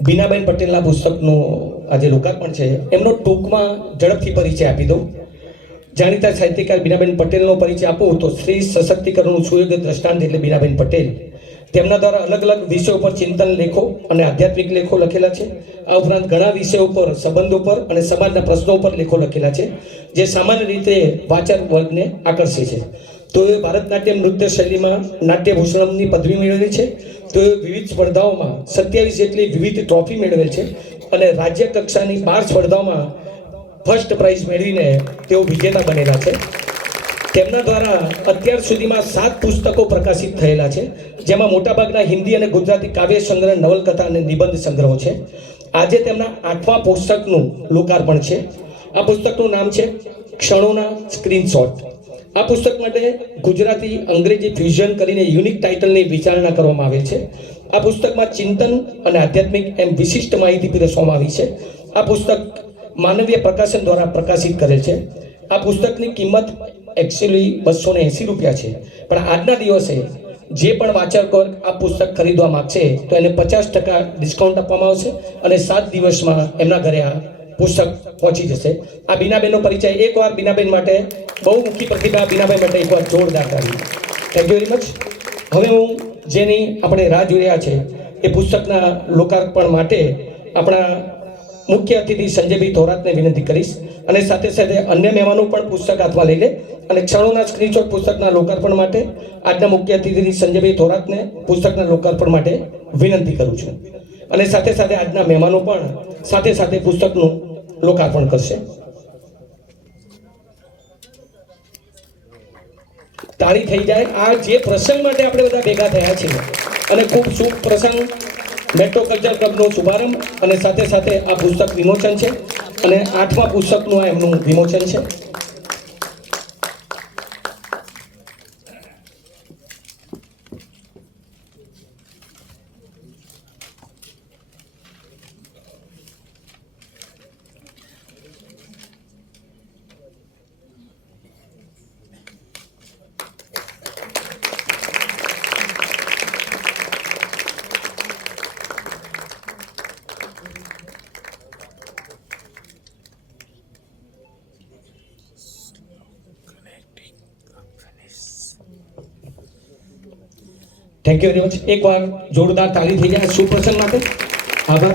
બીનાબેન પટેલના પુસ્તકનું આજે લોકાર્પણ છે. એમનો ટૂંકમાં ઝડપથી પરિચય આપી દઉં. જાણીતા સાહિત્યકાર બીનાબેન પટેલનો પરિચય આપું તો સ્ત્રી સશક્તિકરણનું સુયોગ્ય દ્રષ્ટાંત એટલે બીનાબેન પટેલ. તેમના દ્વારા અલગ અલગ વિષયો પર ચિંતન લેખો અને આધ્યાત્મિક લેખો લખેલા છે. આ ઉપરાંત ઘણા વિષયો પર, સંબંધો પર અને સમાજના પ્રશ્નો પર લેખો લખેલા છે, જે સામાન્ય રીતે વાચક વર્ગને આકર્ષે છે. તો એ ભારતનાટ્યમ નૃત્ય શૈલીમાં નાટ્યભૂષણમની પદવી મેળવેલી છે. તો એ વિવિધ સ્પર્ધાઓમાં સત્યાવીસ જેટલી વિવિધ ટ્રોફી મેળવેલ છે અને રાજ્ય કક્ષાની બાર સ્પર્ધાઓમાં ફર્સ્ટ પ્રાઇઝ મેળવીને તેઓ વિજેતા બનેલા છે. તેમના દ્વારા અત્યાર સુધીમાં સાત પુસ્તકો પ્રકાશિત થયેલા છે, જેમાં મોટાભાગના હિન્દી અને ગુજરાતી કાવ્ય સંગ્રહ, નવલકથા અને નિબંધ સંગ્રહો છે. આજે તેમના આઠમા પુસ્તકનું લોકાર્પણ છે. આ પુસ્તકનું નામ છે ક્ષણોના સ્ક્રીનશોટ. આ પુસ્તક માટે ગુજરાતી અંગ્રેજી ફ્યુઝન કરીને યુનિક ટાઇટલની વિચારણા કરવામાં આવે છે. આ પુસ્તકમાં ચિંતન અને આધ્યાત્મિક એમ વિશિષ્ટ માહિતી પીરસવામાં આવી છે. આ પુસ્તક માનવીય પ્રકાશન દ્વારા પ્રકાશિત કરેલ છે. આ પુસ્તકની કિંમત એકચ્યુઅલી બસો ને એંસી રૂપિયા છે. પણ આજના દિવસે જે પણ વાચક વર્ગ આ પુસ્તક ખરીદવા માગશે તો એને પચાસ ટકા ડિસ્કાઉન્ટ આપવામાં આવશે અને સાત દિવસમાં એમના ઘરે આ પુસ્તક પહોંચી જશે. આ બીનાબેનનો પરિચય એકવાર બીનાબેન માટે બહુ મુખ્ય પ્રતિભા બીનાબેન માટે એકવાર જોરદાર તાળી થેન્ક યુ વેરી મચ હવે હું જેની આપણે રાહ જોઈ રહ્યા છે, એ પુસ્તકના લોકાર્પણ માટે આપણા મુખ્ય અતિથિ સંજયભાઈ થોરાતને વિનંતી કરીશ. અને સાથે સાથે અન્ય મહેમાનો પણ પુસ્તક હાથમાં લઈ લે. અને ક્ષણોના સ્ક્રીનશોટ પુસ્તકના લોકાર્પણ માટે આજના મુખ્ય અતિથિ સંજયભાઈ થોરાતને પુસ્તકના લોકાર્પણ માટે વિનંતી કરું છું. અને સાથે સાથે આજના મહેમાનો પણ સાથે સાથે પુસ્તકનું લોકાર્પણ કરશે તાળી થઈ જાય. આ જે પ્રસંગ માટે આપણે બધા ભેગા થયા છીએ. અને ખૂબ શુભ પ્રસંગ મેટ્રો કલ્ચર ક્લબનો શુભારંભ અને સાથે સાથે આ પુસ્તક વિમોચન છે. અને આઠમા પુસ્તકનું આ એમનું વિમોચન છે. થેન્ક યુ વેરી મચ એકવાર જોરદાર તાળી થઈ જાય. શુભ પ્રસંગ માટે આભાર.